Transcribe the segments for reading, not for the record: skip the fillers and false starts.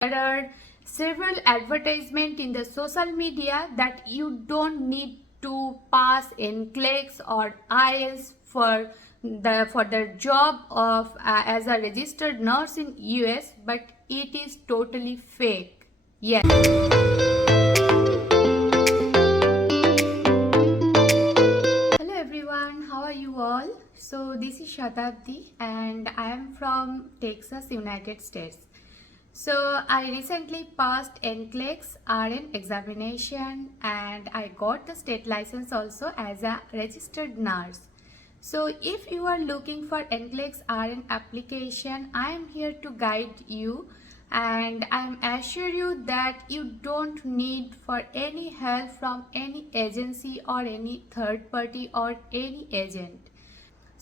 There are several advertisements in the social media that you don't need to pass Nclex or IELTS for the job of as a registered nurse in US, but it is totally fake. Yes. Hello everyone, how are you all? So this is Shatabdi and I am from Texas, United States. So I recently passed Nclex RN examination and I got the state license also as a registered nurse. So if you are looking for Nclex RN application, I am here to guide you, and I am assure you that you don't need for any help from any agency or any third party or any agent.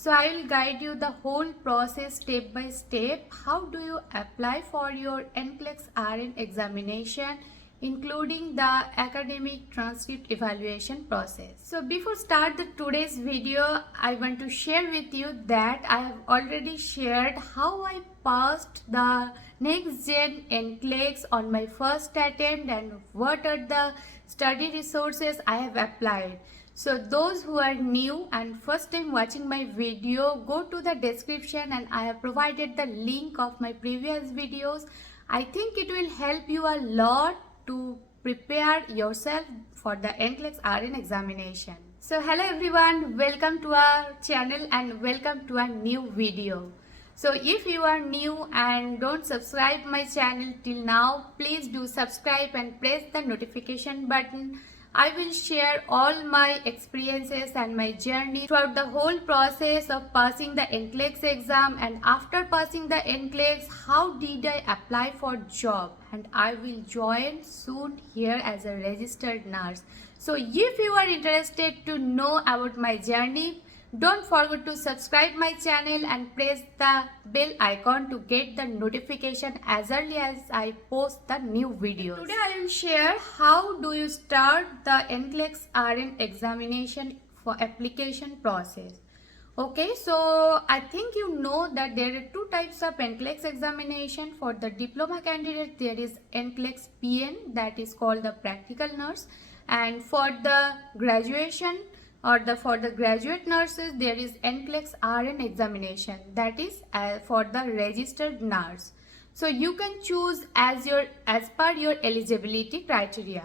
So I will guide you the whole process step by step. How do you apply for your Nclex RN examination, including the academic transcript evaluation process. So before start today's video, I want to share with you that I have already shared how I passed the next gen Nclex on my first attempt and what are the study resources I have applied. So those who are new and first time watching my video, go to the description and I have provided the link of my previous videos. I think it will help you a lot to prepare yourself for the Nclex RN examination. So hello everyone, welcome to our channel and welcome to a new video. So if you are new and don't subscribe my channel till now, please do subscribe and press the notification button. I will share all my experiences and my journey throughout the whole process of passing the Nclex exam, and after passing the Nclex, how did I apply for job, and I will join soon here as a registered nurse. So if you are interested to know about my journey, don't forget to subscribe my channel and press the bell icon to get the notification as early as I post the new videos. Today I will share how do you start the Nclex RN examination for application process. Okay, so I think you know that there are two types of Nclex examination. For the diploma candidate, there is Nclex PN, that is called the practical nurse, and for the graduation or for the graduate nurses, there is Nclex RN examination, that is for the registered nurse. So you can choose as per your eligibility criteria.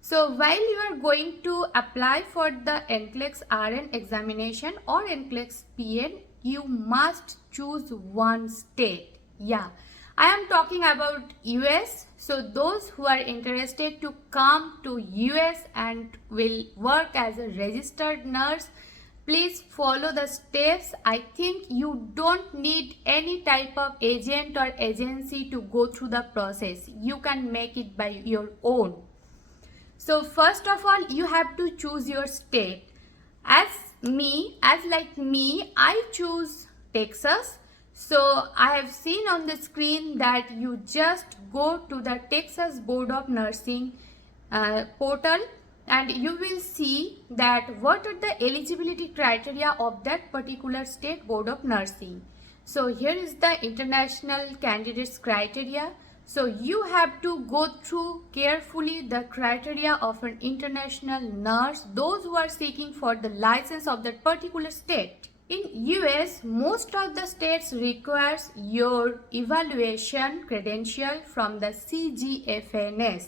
So while you are going to apply for the Nclex RN examination or Nclex PN, you must choose one state. Yeah, I am talking about US. So those who are interested to come to US and will work as a registered nurse, please follow the steps. I think you don't need any type of agent or agency to go through the process. You can make it by your own. So first of all, you have to choose your state. As like me, I choose Texas. So I have seen on the screen that you just go to the Texas Board of Nursing portal and you will see that what are the eligibility criteria of that particular state Board of Nursing. So here is the international candidates criteria. So you have to go through carefully the criteria of an international nurse, those who are seeking for the license of that particular state. In US, most of the states requires your evaluation credential from the CGFNS.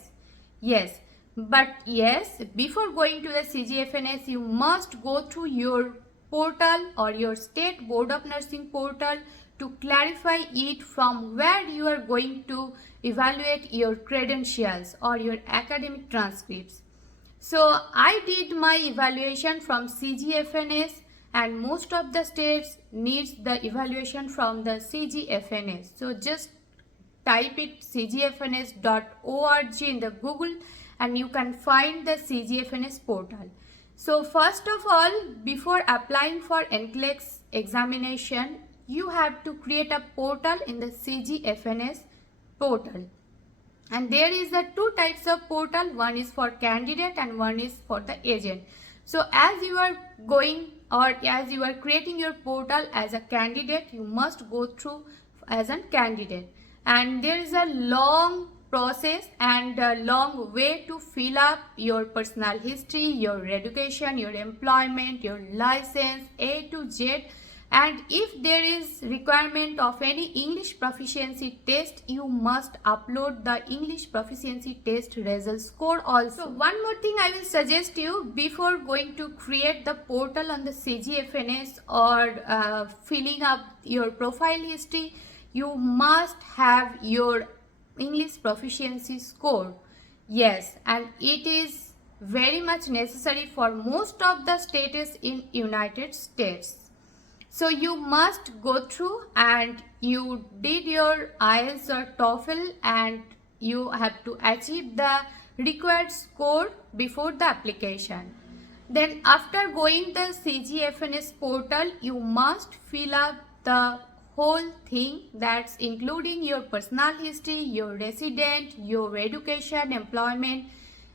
Yes, but yes, before going to the CGFNS, you must go through your portal or your state board of nursing portal to clarify it from where you are going to evaluate your credentials or your academic transcripts. So I did my evaluation from CGFNS, and most of the states needs the evaluation from the CGFNS. So just type it cgfns.org in the Google and you can find the CGFNS portal. So first of all, before applying for Nclex examination, you have to create a portal in the CGFNS portal. And there is the two types of portal, one is for candidate and one is for the agent. So as you are going or as you are creating your portal as a candidate, you must go through as a candidate. and there is a long process and a long way to fill up your personal history, your education, your employment, your license, A to Z. And if there is requirement of any English proficiency test, you must upload the English proficiency test result score also. So one more thing I will suggest you, before going to create the portal on the CGFNS or filling up your profile history, you must have your English proficiency score. Yes, and it is very much necessary for most of the states in United States. So you must go through and you did your IELTS or TOEFL and you have to achieve the required score before the application. Then after going the CGFNS portal, you must fill up the whole thing, that's including your personal history, your resident, your education, employment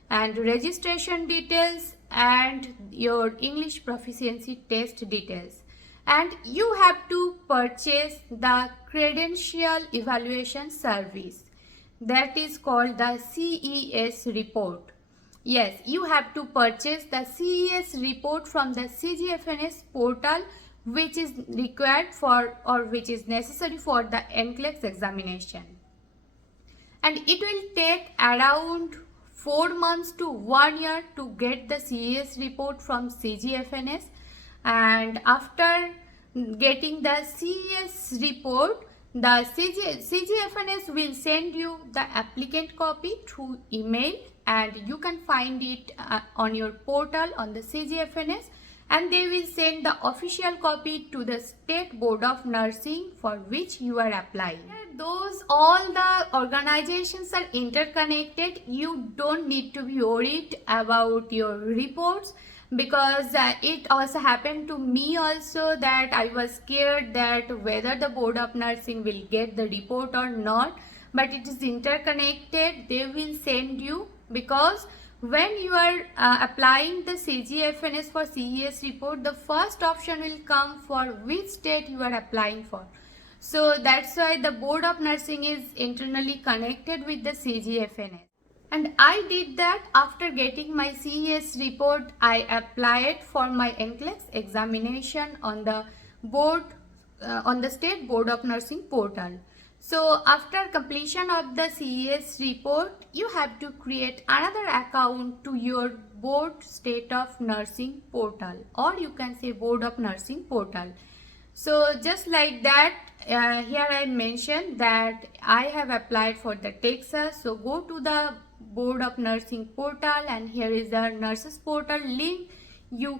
and registration details and your English proficiency test details. And you have to purchase the credential evaluation service, that is called the CES report. Yes, you have to purchase the CES report from the CGFNS portal, which is required for or which is necessary for the Nclex examination. And it will take around 4 months to 1 year to get the CES report from CGFNS. And after getting the CES report, the CGFNS will send you the applicant copy through email, and you can find it on your portal on the CGFNS, and they will send the official copy to the State Board of Nursing for which you are applying. Those all the organizations are interconnected. You don't need to be worried about your reports, because it also happened to me also that I was scared that whether the Board of Nursing will get the report or not, but it is interconnected. They will send you, because when you are applying the CGFNS for CES report, the first option will come for which state you are applying for. So that's why the Board of Nursing is internally connected with the CGFNS. And I did that. After getting my CES report, I applied for my Nclex examination on the board, on the State Board of Nursing portal. So after completion of the CES report, you have to create another account to your Board State of Nursing portal, or you can say Board of Nursing portal. So just like that, here I mentioned that I have applied for the Texas. So go to the Board of Nursing portal, and here is the nurses portal link. You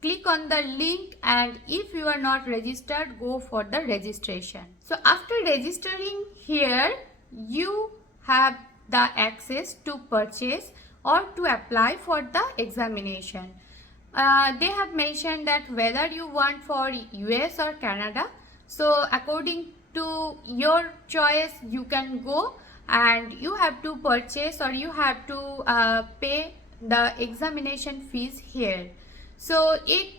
click on the link, and if you are not registered, go for the registration. So after registering here, you have the access to purchase or to apply for the examination. They have mentioned that whether you want for US or Canada. So according to your choice, you can go and you have to purchase or you have to pay the examination fees here. So it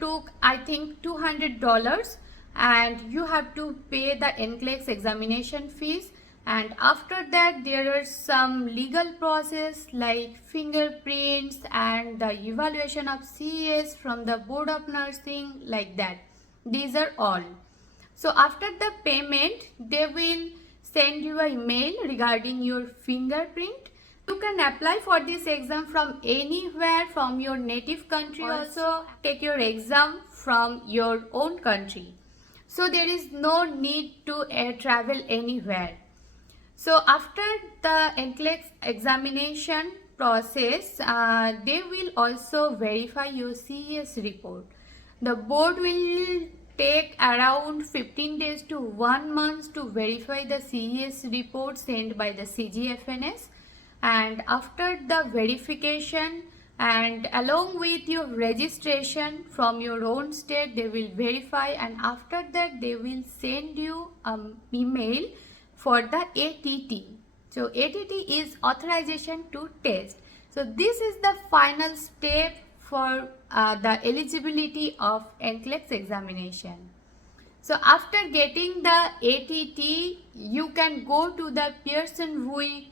took I think $200, and you have to pay the Nclex examination fees. And after that, there are some legal process like fingerprints and the evaluation of CES from the Board of Nursing, like that. These are all. So after the payment, they will send you an email regarding your fingerprint. You can apply for this exam from anywhere, from your native country. Also take your exam from your own country. So there is no need to travel anywhere. So after the Nclex examination process, they will also verify your CES report. The board will take around 15 days to 1 month to verify the CES report sent by the CGFNS. And after the verification and along with your registration from your own state, they will verify, and after that they will send you an email for the ATT. So ATT is authorization to test. So this is the final step for the eligibility of Nclex examination. So after getting the ATT, you can go to the Pearson VUI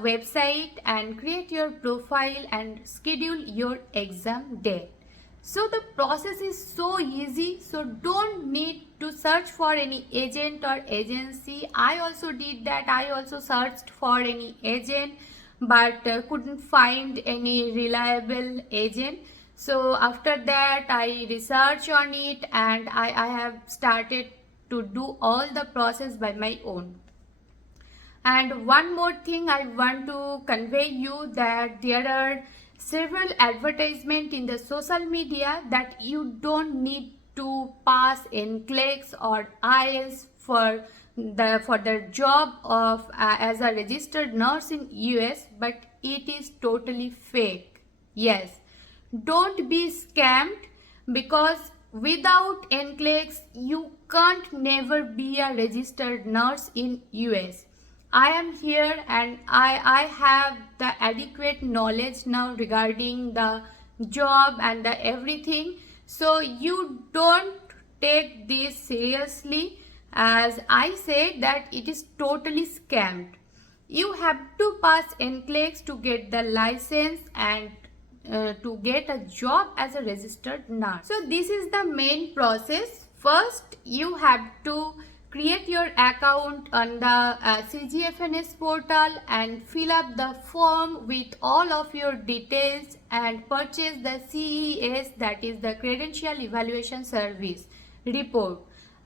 website and create your profile and schedule your exam date. So the process is so easy, so don't need to search for any agent or agency. I also did that. I also searched for any agent but couldn't find any reliable agent. So after that I researched on it and I have started to do all the process by my own. And one more thing I want to convey you, that there are several advertisements in the social media that you don't need to pass Nclex or IELTS for the job of as a registered nurse in US, but it is totally fake. Yes, don't be scammed, because without Nclex you can't never be a registered nurse in US. I am here and I have the adequate knowledge now regarding the job and the everything. So you don't take this seriously, as I said that it is totally scammed. You have to pass Nclex to get the license and to get a job as a registered nurse. So this is the main process. First, you have to create your account on the CGFNS portal and fill up the form with all of your details and purchase the CES, that is the Credential Evaluation Service report,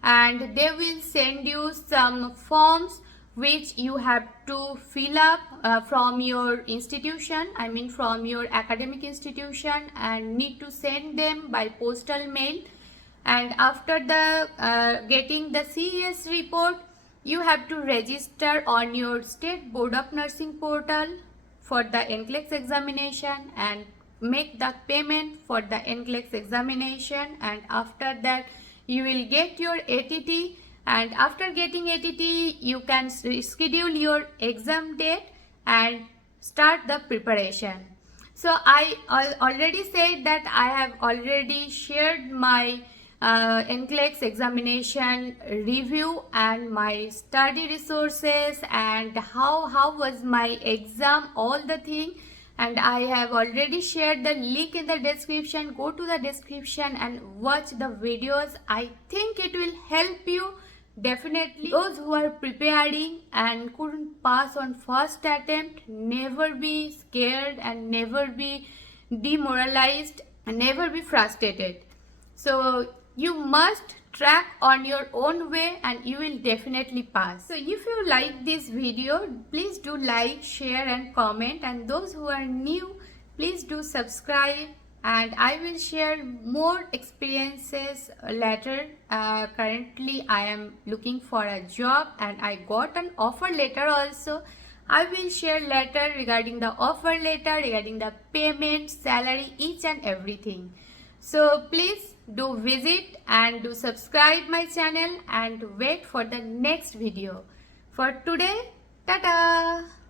and they will send you some forms which you have to fill up from your institution, I mean from your academic institution, and need to send them by postal mail. And after the getting the CES report, you have to register on your State Board of Nursing portal for the Nclex examination and make the payment for the Nclex examination. And after that you will get your ATT, and after getting ATT you can schedule your exam date and start the preparation. So I already said that I have already shared my Nclex examination review and my study resources and how was my exam, all the thing, and I have already shared the link in the description. Go to the description and watch the videos. I think it will help you definitely. Those who are preparing and couldn't pass on first attempt, never be scared and never be demoralized and never be frustrated. So you must track on your own way and you will definitely pass. So if you like this video, please do like, share and comment, and those who are new, please do subscribe, and I will share more experiences later. Currently I am looking for a job and I got an offer letter also. I will share later regarding the offer letter, regarding the payment, salary, each and everything. So please do visit and do subscribe my channel and wait for the next video. For today, ta-ta!